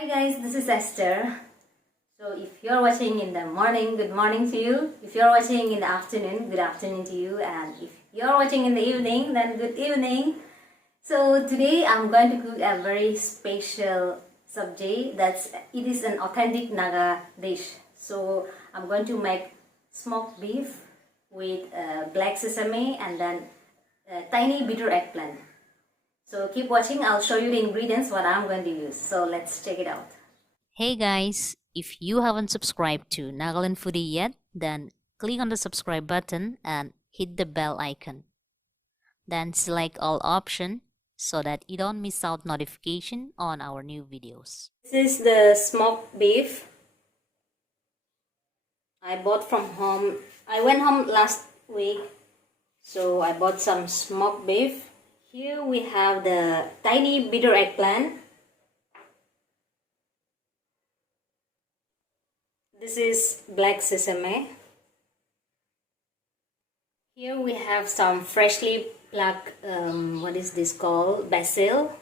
Hi guys, this is Esther. So if you're watching in the morning, good morning to you. If you're watching in the afternoon, good afternoon to you. And if you're watching in the evening, then good evening. So today I'm going to cook a very special sabji. It is an authentic Naga dish. So I'm going to make smoked beef with black sesame and then tiny bitter eggplant. So keep watching, I'll show you the ingredients what I'm going to use. So let's check it out. Hey guys, if you haven't subscribed to Nagaland Foodie yet, then click on the subscribe button and hit the bell icon. Then select all option so that you don't miss out notification on our new videos. This is the smoked beef I bought from home. I went home last week, so I bought some smoked beef. Here we have the tiny bitter eggplant. This is black sesame. Here we have some freshly plucked, what is this called? Basil.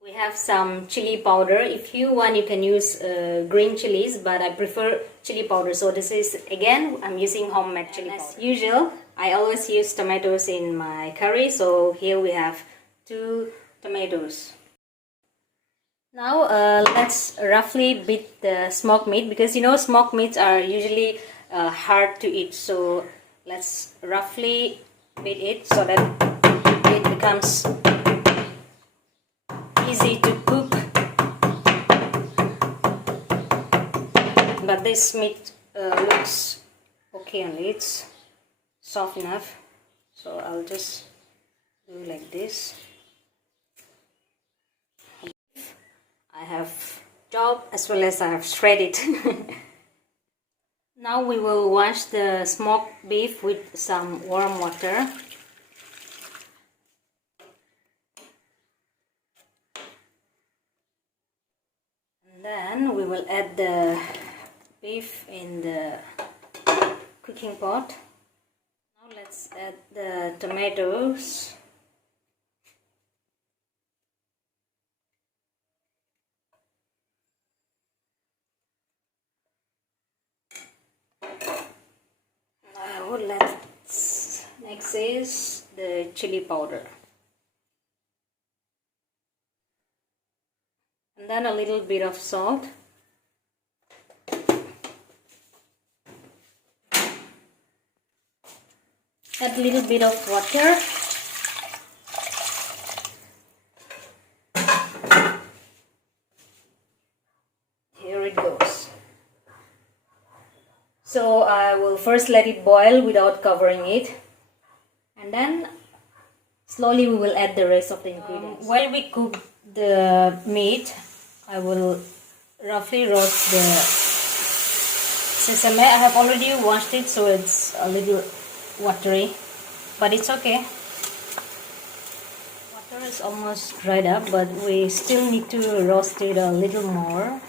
We have some chili powder. If you want, you can use green chilies, but I prefer chili powder. So this is, again, I'm using homemade chili powder. As usual, I always use tomatoes in my curry. So here we have 2 tomatoes. Now let's roughly beat the smoked meat, because you know smoked meats are usually hard to eat. So let's roughly beat it so that it becomes easy to cook. But this meat looks okay only, it's soft enough, so I'll just do like this. I have chopped as well as I have shredded. Now we will wash the smoked beef with some warm water. And then we will add the beef in the cooking pot. Now let's add the tomatoes. Now next is the chili powder. And then a little bit of salt. Add a little bit of water. Here it goes. So I will first let it boil without covering it, and then slowly we will add the rest of the ingredients. While we cook the meat, I will roughly roast the sesame. I have already washed it, so it's a little watery, but it's okay. Water is almost dried up, but we still need to roast it a little more.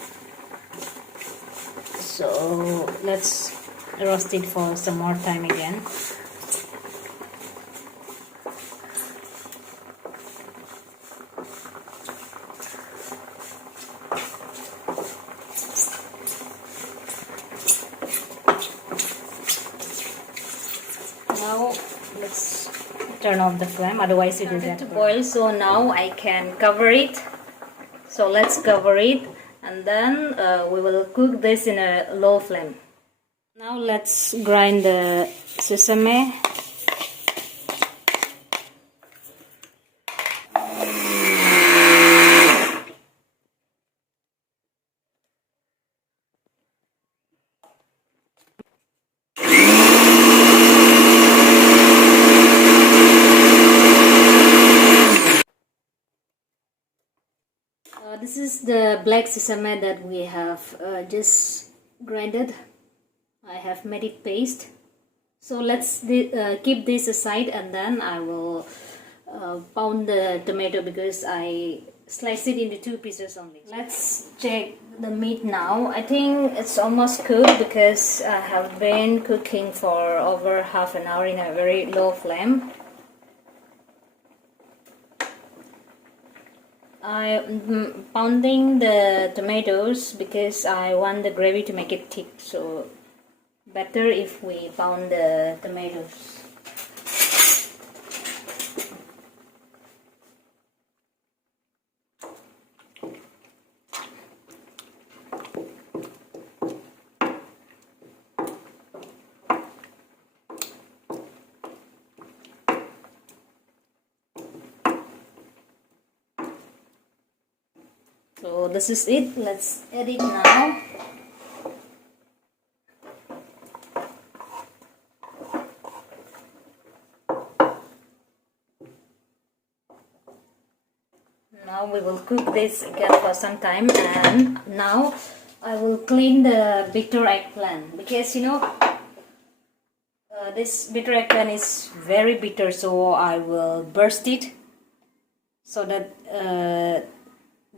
So let's roast it for some more time again. Now let's turn off the flame, otherwise it will get to boil. So now I can cover it. So let's cover it, and then we will cook this in a low flame. Now let's grind the sesame. This is the black sesame that we have just grinded. I have made it paste. So let's keep this aside, and then I will pound the tomato, because I sliced it into 2 pieces only. Let's check the meat now. I think it's almost cooked, because I have been cooking for over half an hour in a very low flame. I'm pounding the tomatoes because I want the gravy to make it thick, so better if we pound the tomatoes. So this is it. Let's add it now. Now we will cook this again for some time, and now I will clean the bitter eggplant because this bitter eggplant is very bitter, so I will burst it so that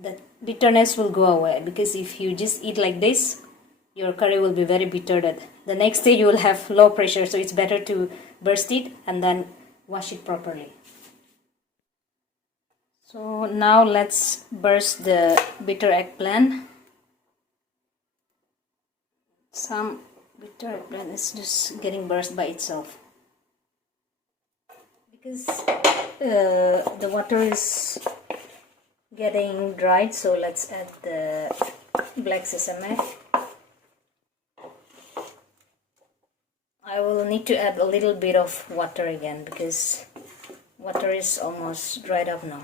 the bitterness will go away, because if you just eat like this, your curry will be very bitter. That the next day you will have low pressure, so it's better to burst it and then wash it properly. So now let's burst the bitter eggplant. Some bitter eggplant is just getting burst by itself because the water is getting dried. So let's add the black sesame. I will need to add a little bit of water again because water is almost dried up now.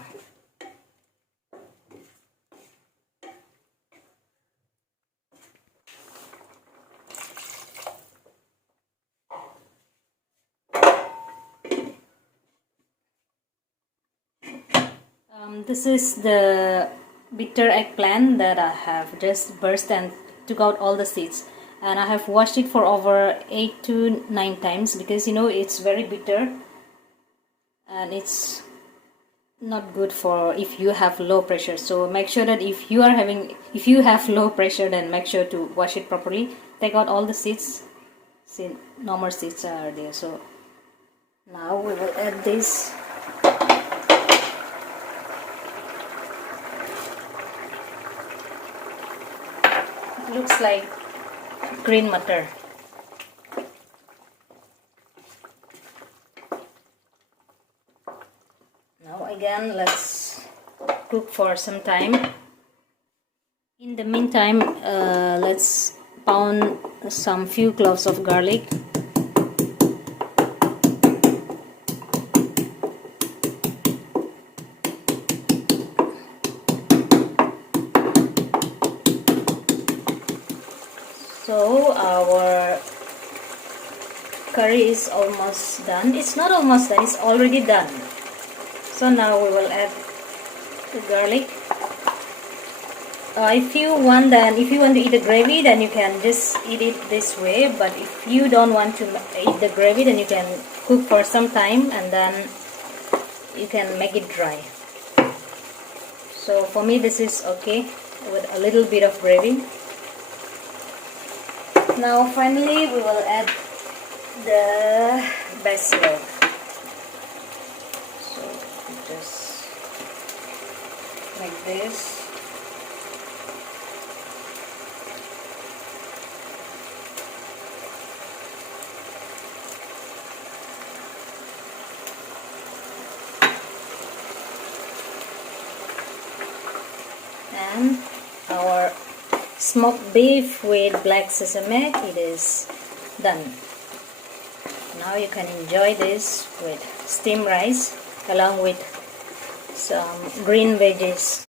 This is the bitter eggplant that I have just burst and took out all the seeds, and I have washed it for over 8 to 9 times because it's very bitter and it's not good for if you have low pressure. So make sure that if you have low pressure, then make sure to wash it properly. Take out all the seeds. See, no more seeds are there. So now we will add this. Looks like green matter. Now again, let's cook for some time. In the meantime, let's pound some few cloves of garlic. So our curry is almost done. It's not almost done, it's already done. So now we will add the garlic. If you want to eat the gravy, then you can just eat it this way. But if you don't want to eat the gravy, then you can cook for some time and then you can make it dry. So for me, this is okay with a little bit of gravy. Now finally we will add the basil. So just like this. And our smoked beef with black sesame, it is done. Now you can enjoy this with steamed rice along with some green veggies.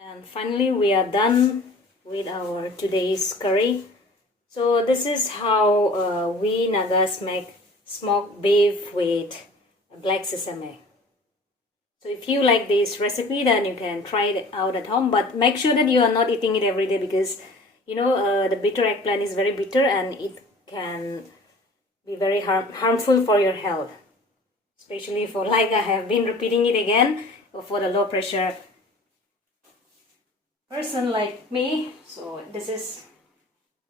And finally we are done with our today's curry. So this is how we Nagas make smoked beef with black sesame. So if you like this recipe, then you can try it out at home, but make sure that you are not eating it every day because the bitter eggplant is very bitter and it can be very harmful for your health, especially for, like I have been repeating it again, for the low pressure person like me. So this is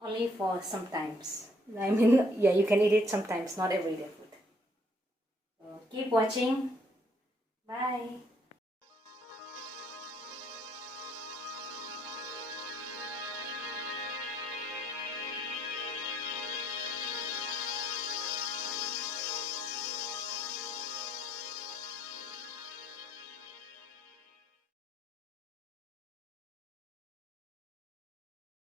only for sometimes. I mean, yeah, you can eat it sometimes, not everyday food. So keep watching. Bye.